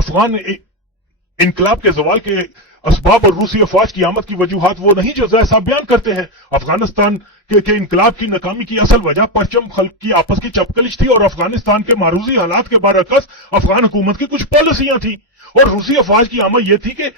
افغان انقلاب کے زوال کے اسباب اور روسی افواج کی آمد کی وجوہات وہ نہیں جو زیر صاحب بیان کرتے ہیں. افغانستان کے انقلاب کی ناکامی کی اصل وجہ پرچم خلق کی آپس کی چپکلش تھی اور افغانستان کے معروضی حالات کے برعکس افغان حکومت کی کچھ پالیسیاں تھیں. اور روسی افواج کی آمد یہ تھی کہ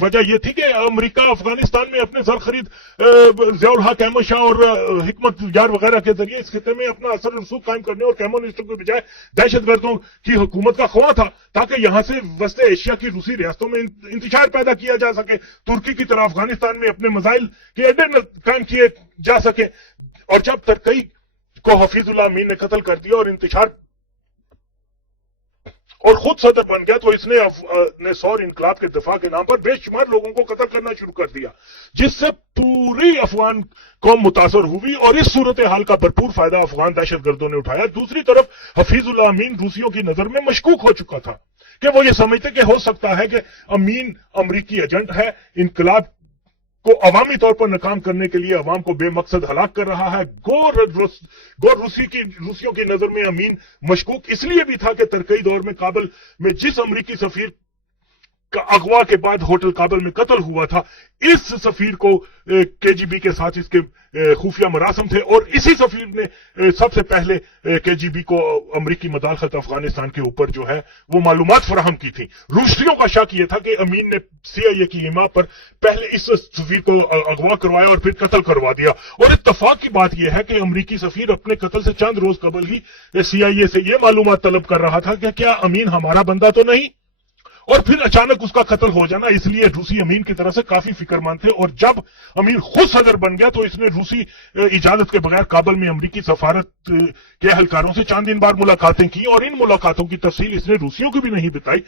وجہ یہ تھی کہ امریکہ افغانستان میں اپنے زر خرید ضیاء الحق احمد شاہ اور حکمت یار وغیرہ کے ذریعے اس خطے میں اپنا اثر رسوخ قائم کرنے اور کمیونسٹوں کے بجائے دہشت گردوں کی حکومت کا خواہاں تھا تاکہ یہاں سے وسط ایشیا کی روسی ریاستوں میں انتشار پیدا کیا جا سکے, ترکی کی طرح افغانستان میں اپنے مسائل کے اڈے قائم کیے جا سکے. اور جب ترکی کو حفیظ اللہ امین نے قتل کر دیا اور انتشار اور خود صدر بن گیا تو اس نے سور انقلاب کے دفاع کے نام پر بے شمار لوگوں کو قتل کرنا شروع کر دیا, جس سے پوری افغان قوم متاثر ہوئی اور اس صورتحال کا بھرپور فائدہ افغان دہشت گردوں نے اٹھایا. دوسری طرف حفیظ اللہ امین روسیوں کی نظر میں مشکوک ہو چکا تھا کہ وہ یہ سمجھتے کہ ہو سکتا ہے کہ امین امریکی ایجنٹ ہے, انقلاب کو عوامی طور پر ناکام کرنے کے لیے عوام کو بے مقصد ہلاک کر رہا ہے. روسیوں کی نظر میں امین مشکوک اس لیے بھی تھا کہ ترکی دور میں کابل میں جس امریکی سفیر کا اغوا کے بعد ہوٹل کابل میں قتل ہوا تھا, اس سفیر کو کے جی بی کے ساتھ اس کے خفیہ مراسم تھے اور اسی سفیر نے سب سے پہلے کے جی بی کو امریکی مداخلت افغانستان کے اوپر جو ہے وہ معلومات فراہم کی تھی. روسیوں کا شک یہ تھا کہ امین نے سی آئی اے کی حمایت پر پہلے اس سفیر کو اغوا کروایا اور پھر قتل کروا دیا. اور اتفاق کی بات یہ ہے کہ امریکی سفیر اپنے قتل سے چند روز قبل ہی سی آئی اے سے یہ معلومات طلب کر رہا تھا کہ کیا امین ہمارا بندہ تو نہیں, اور پھر اچانک اس کا قتل ہو جانا. اس لیے روسی امین کی طرف سے کافی فکر مند تھے اور جب امین خود صدر بن گیا تو اس نے روسی اجازت کے بغیر کابل میں امریکی سفارت کے اہلکاروں سے چند دن بار ملاقاتیں کی اور ان ملاقاتوں کی تفصیل اس نے روسیوں کو بھی نہیں بتائی.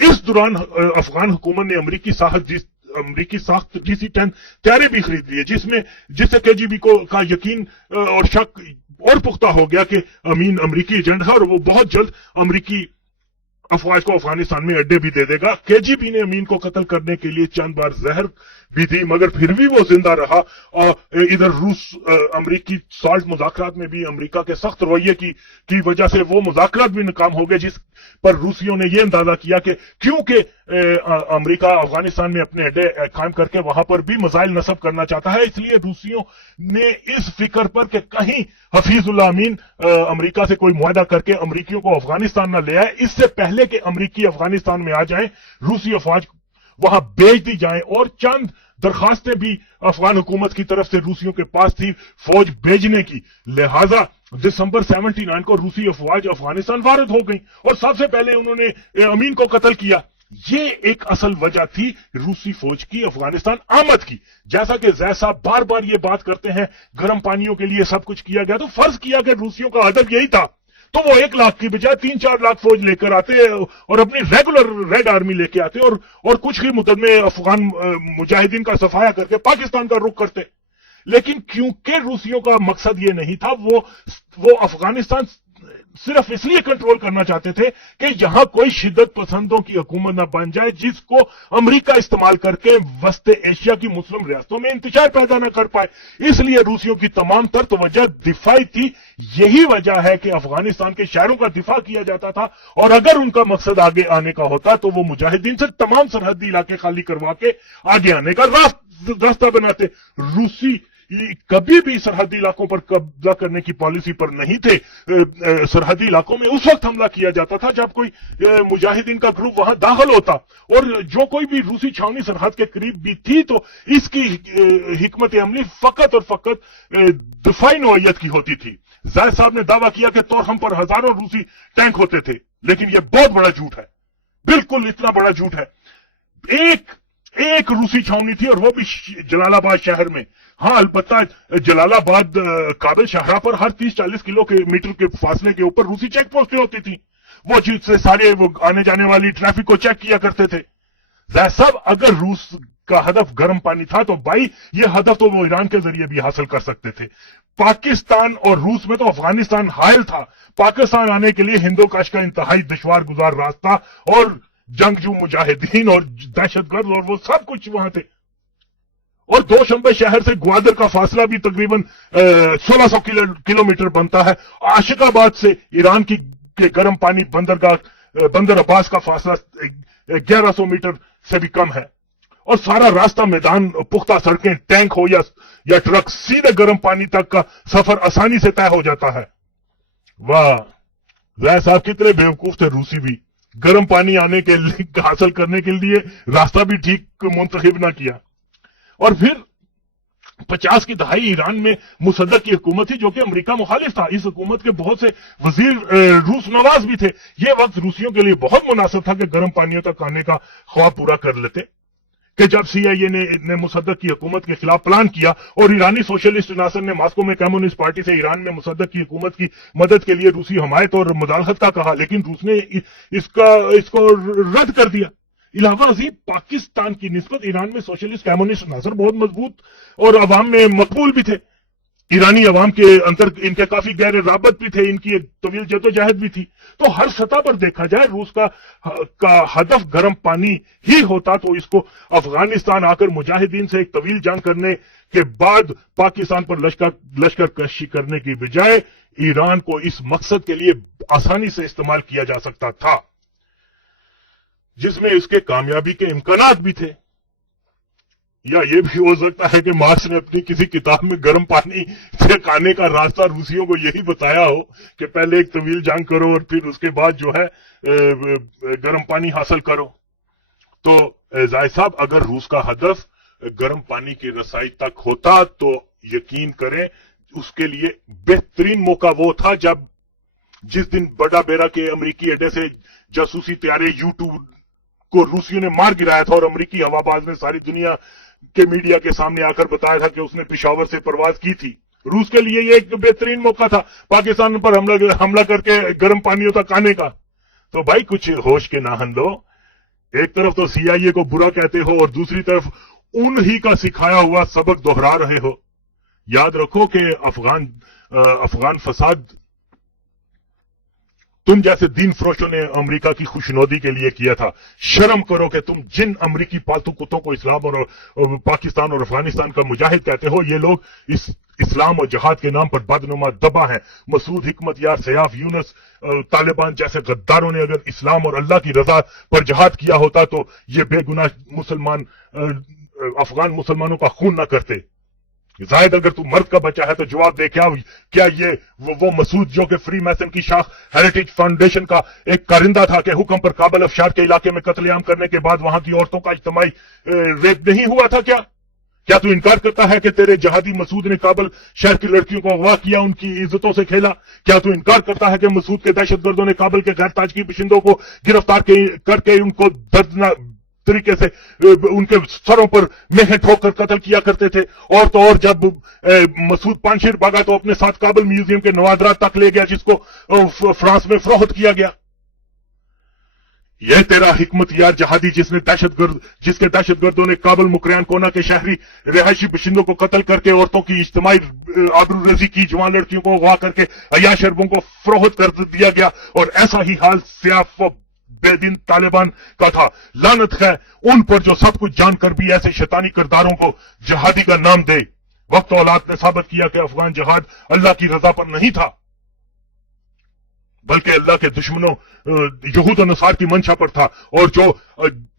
اس دوران افغان حکومت نے امریکی ساخت ڈی سی 10 طیارے بھی خرید لیے, جس سے کے جی بی کا یقین اور شک اور پختہ ہو گیا کہ امین امریکی ایجنٹ ہے اور وہ بہت جلد امریکی افواج کو افغانستان میں اڈے بھی دے دے گا. کے جی بی نے امین کو قتل کرنے کے لیے چند بار زہر بھی دی مگر پھر بھی وہ زندہ رہا. ادھر روس امریکی سالٹ مذاکرات میں بھی امریکہ کے سخت رویے کی وجہ سے وہ مذاکرات بھی ناکام ہو گئے, جس پر روسیوں نے یہ اندازہ کیا کہ کیونکہ امریکہ افغانستان میں اپنے اڈے قائم کر کے وہاں پر بھی مسائل نصب کرنا چاہتا ہے, اس لیے روسیوں نے اس فکر پر کہ کہیں حفیظ اللہ امین امریکہ سے کوئی معاہدہ کر کے امریکیوں کو افغانستان نہ لے آئے, اس سے پہلے کہ امریکی افغانستان میں آ جائیں روسی افواج وہاں بھیج دی جائیں. اور چند درخواستیں بھی افغان حکومت کی طرف سے روسیوں کے پاس تھی فوج بھیجنے کی. لہذا دسمبر 79 کو روسی افواج افغانستان وارد ہو گئی اور سب سے پہلے انہوں نے امین کو قتل کیا. یہ ایک اصل وجہ تھی روسی فوج کی افغانستان آمد کی. جیسا کہ زید صاحب بار بار یہ بات کرتے ہیں گرم پانیوں کے لیے سب کچھ کیا گیا, تو فرض کیا کہ روسیوں کا ہدف یہی تھا تو وہ 1 لاکھ کی بجائے 3-4 لاکھ فوج لے کر آتے اور اپنی ریگولر ریڈ آرمی لے کے آتے اور کچھ ہی مدت میں افغان مجاہدین کا صفایا کر کے پاکستان کا رخ کرتے. لیکن کیونکہ روسیوں کا مقصد یہ نہیں تھا, وہ افغانستان صرف اس لیے کنٹرول کرنا چاہتے تھے کہ یہاں کوئی شدت پسندوں کی حکومت نہ بن جائے جس کو امریکہ استعمال کر کے وسط ایشیا کی مسلم ریاستوں میں انتشار پیدا نہ کر پائے. اس لیے روسیوں کی تمام تر توجہ دفاعی تھی. یہی وجہ ہے کہ افغانستان کے شہروں کا دفاع کیا جاتا تھا اور اگر ان کا مقصد آگے آنے کا ہوتا تو وہ مجاہدین سے تمام سرحدی علاقے خالی کروا کے آگے آنے کا راستہ بناتے. روسی کبھی بھی سرحدی علاقوں پر قبضہ کرنے کی پالیسی پر نہیں تھے. سرحدی علاقوں میں اس وقت حملہ کیا جاتا تھا جب کوئی مجاہدین کا گروپ وہاں داخل ہوتا, اور جو کوئی بھی روسی چھاونی سرحد کے قریب بھی تھی تو اس کی حکمت عملی فقط اور فقط دفاعی نوعیت کی ہوتی تھی. زید صاحب نے دعویٰ کیا کہ تورخم پر ہزاروں روسی ٹینک ہوتے تھے, لیکن یہ بہت بڑا جھوٹ ہے, بالکل اتنا بڑا جھوٹ ہے. ایک روسی چھاونی تھی اور وہ بھی جلال آباد شہر میں. ہاں البتہ جلال آباد کابل شاہراہ پر ہر 30-40 کلومیٹر کے فاصلے کے اوپر روسی چیک پوسٹیں ہوتی تھی, وہ جس سے سارے وہ آنے جانے والی ٹریفک کو چیک کیا کرتے تھے. زید صاحب اگر روس کا ہدف گرم پانی تھا تو بھائی یہ ہدف تو وہ ایران کے ذریعے بھی حاصل کر سکتے تھے. پاکستان اور روس میں تو افغانستان حائل تھا. پاکستان آنے کے لیے ہندو کش کا انتہائی دشوار گزار راستہ اور جنگجو مجاہدین اور دہشت گرد اور وہ سب کچھ وہاں تھے. اور دوشنبے شہر سے گوادر کا فاصلہ بھی تقریباً 1600 کلومیٹر بنتا ہے. عاشق آباد سے ایران کی گرم پانی بندرگاہ बंदर अब्बास का फासला 1100 मीटर से भी कम है, और सारा रास्ता मैदान, पुख्ता सड़कें, टैंक हो या ट्रक, सीधे गर्म पानी तक का सफर आसानी से तय हो जाता है। वाह ज़ाहिर साहब, कितने बेवकूफ थे रूसी भी, गर्म पानी आने के लिए, हासिल करने के लिए रास्ता भी ठीक मुंतखब ना किया। और फिर 50 की दहाई ईरान में मुसद्दक की हुकूमत थी जो कि अमेरिका मुखालिफ था। इस हुकूमत के बहुत से वजीर रूस नवाज भी थे। ये वक्त रूसियों के लिए बहुत मुनासिब था कि गर्म पानियों तक आने का ख्वाब पूरा कर लेते, कि जब CIA ने मुसद्दक की हुकूमत के खिलाफ प्लान किया और ईरानी सोशलिस्ट नासर ने मॉस्को में कम्युनिस्ट पार्टी से ईरान में मुसद्दक की हुकूमत की मदद के लिए रूसी हमायत और मुदालहत का कहा, लेकिन रूस ने इसको रद्द कर दिया। इलावा अजीब, पाकिस्तान की निस्बत ईरान में सोशलिस्ट कम्युनिस्ट नासर बहुत मजबूत और अवाम में मकबूल भी थे। ईरानी अवाम के अंदर इनके काफी गहरे राबत भी थे, इनकी एक तवील जदोजहद भी थी। तो हर सतह पर देखा जाए रूस का हदफ गर्म पानी ही होता तो इसको अफगानिस्तान आकर मुजाहिदीन से एक तवील जंग करने के बाद पाकिस्तान पर लश्कर कशी करने की बजाय ईरान को इस मकसद के लिए आसानी से इस्तेमाल किया जा सकता था, जिसमें इसके कामयाबी के इम्कानात भी थे। या ये भी हो सकता है कि मार्क्स ने अपनी किसी किताब में गर्म पानी से खाने का रास्ता रूसियों को यही बताया हो कि पहले एक तवील जंग करो और फिर उसके बाद जो है गर्म पानी हासिल करो। तो जाहिर साहब, अगर रूस का हदफ गर्म पानी की रसाई तक होता तो यकीन करें उसके लिए बेहतरीन मौका वो था जिस दिन बड़ा बेरा के अमेरिकी अड्डे से जासूसी तैयारे U-2 को रूसियों ने मार गिराया था और अमेरिकी हवाबाज ने सारी दुनिया के मीडिया के सामने आकर बताया था कि उसने पेशावर से परवाज की थी। रूस के लिए ये एक बेहतरीन मौका था पाकिस्तान पर हमला करके गर्म पानियों तक आने का। तो भाई कुछ होश के नाहन लो, एक तरफ तो CIA को बुरा कहते हो और दूसरी तरफ उन्हीं का सिखाया हुआ सबक दोहरा रहे हो। याद रखो कि अफगान फसाद तुम जैसे दीन फरोशों ने अमेरिका की खुशनौदी के लिए किया था। शर्म करो कि तुम जिन अमेरिकी पालतू कुत्तों को इस्लाम और पाकिस्तान और अफगानिस्तान का मुजाहिद कहते हो, ये लोग इस्लाम और जहाद के नाम पर बदनुमा दबा है। मसूद, हिकमत यार, सयाफ, यूनुस, तालिबान जैसे गद्दारों ने अगर इस्लाम और अल्लाह की रजा पर जहाद किया होता तो ये बेगुनाह मुसलमान अफगान मुसलमानों का खून न करते। जायद, अगर तू मर्द का बच्चा है तो जवाब दे, क्या ये वो मसूद जो कि फ्री मैसन की शाख हेरिटेज फाउंडेशन का एक कारिंदा था कि हुक्म पर काबल अफशार के इलाके में कत्लेआम करने के बाद वहां की औरतों का इज्तिमाई रेप नहीं हुआ था? क्या तू इनकार करता है कि तेरे जहादी मसूद ने काबल शहर की लड़कियों को अगवा किया, उनकी इज्जतों से खेला? क्या तू इनकार करता है कि मसूद के दहशतगर्दों ने काबल के गैर ताजगी बशिंदों को गिरफ्तार करके उनको दर्दनाक तरीके से उनके सरों पर मेहें ठोककर कत्ल किया करते थे? और तो और जब मसूद पानशीर भागा तो अपने साथ काबल म्यूजियम के नवादरात तक ले गया, जिसको फ्रांस में फरोख्त किया गया। यह तेरा हिकमत यार जहादी जिसके दहशतगर्दों ने काबल मुकरयान कोना के शहरी रिहायशी बशिंदों को कत्ल करके औरतों की इज्तिमाई आबरूरेजी की, जवान लड़कियों को अगवा करके अयाश अरबों को फरोख्त कर दिया गया। और ऐसा ही हाल सियाफ बेदीन तालिबान का था। लानत है उन पर जो सब कुछ जानकर भी ऐसे शैतानी किरदारों को जहादी का नाम दे। वक्त औलाद ने साबित किया कि अफगान जहाद अल्लाह की रजा पर नहीं था, बल्कि अल्लाह के दुश्मनों यहूद और नसार की मंशा पर था। और जो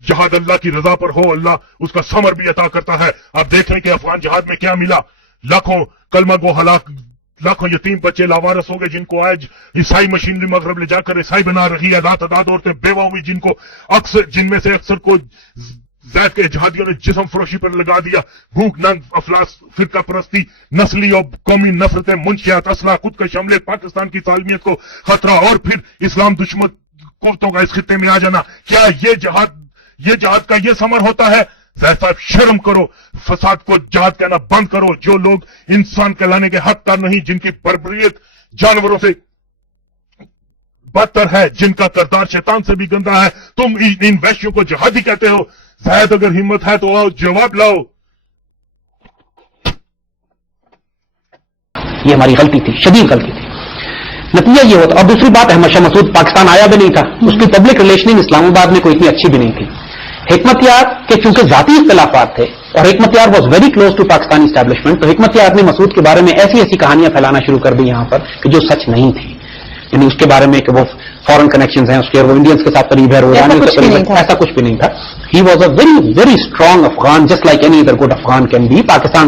जहाद अल्लाह की रजा पर हो, अल्लाह उसका समर भी अता करता है। आप देख रहे हैं कि अफगान जहाद में क्या मिला। लाखों कलमा गो हलाक, लाखों यतीम बच्चे लावारस हो गए, जिनको आज ईसाई मशीनरी मगरब ले जाकर ईसाई बना रही है। लातादाद औरतें बेवा हुई, जिनमें से अक्सर को जैद के जहादियों ने जिस्म फरोशी पर लगा दिया। भूख, नंग, अफलास, फिरका परस्ती, नस्ली और कौमी नफरतें, मुंशियात, असला, खुद का शमले, पाकिस्तान की सालमियत को खतरा और फिर इस्लाम दुश्मन कुत्तों का इस खित्ते में आ जाना। क्या ये जहाद का ये समर होता है? साहब शर्म करो, फसाद को जहाद कहना बंद करो। जो लोग इंसान कहलाने के हकदार नहीं, जिनकी बर्बरियत जानवरों से बदतर है, जिनका किरदार शैतान से भी गंदा है, तुम इन वैश्यों को जहादी कहते हो? शायद अगर हिम्मत है तो आओ जवाब लाओ। ये हमारी गलती थी, शदीद गलती थी। नतीजा ये होता। और दूसरी बात, अहमद शाह मसूद पाकिस्तान आया भी नहीं था, उसकी पब्लिक रिलेशनिंग इस्लामाबाद में कोई इतनी अच्छी भी नहीं थी। हिकमत यार के चूंकि जाती इख्तिलाफात थे और Hekmatyar was very close to Pakistani establishment, तो हिकमत यार ने मसूद के बारे में ऐसी ऐसी कहानियां फैलाना शुरू कर दी यहां पर कि जो सच नहीं थी। यानी उसके बारे में कि वो फॉरेन कनेक्शंस हैं उसके, और वो इंडियंस के साथ करीब है, रोजाना से करीब है, ऐसा कुछ भी नहीं था. He was a very very strong Afghan, just like any other good Afghan can be. Pakistan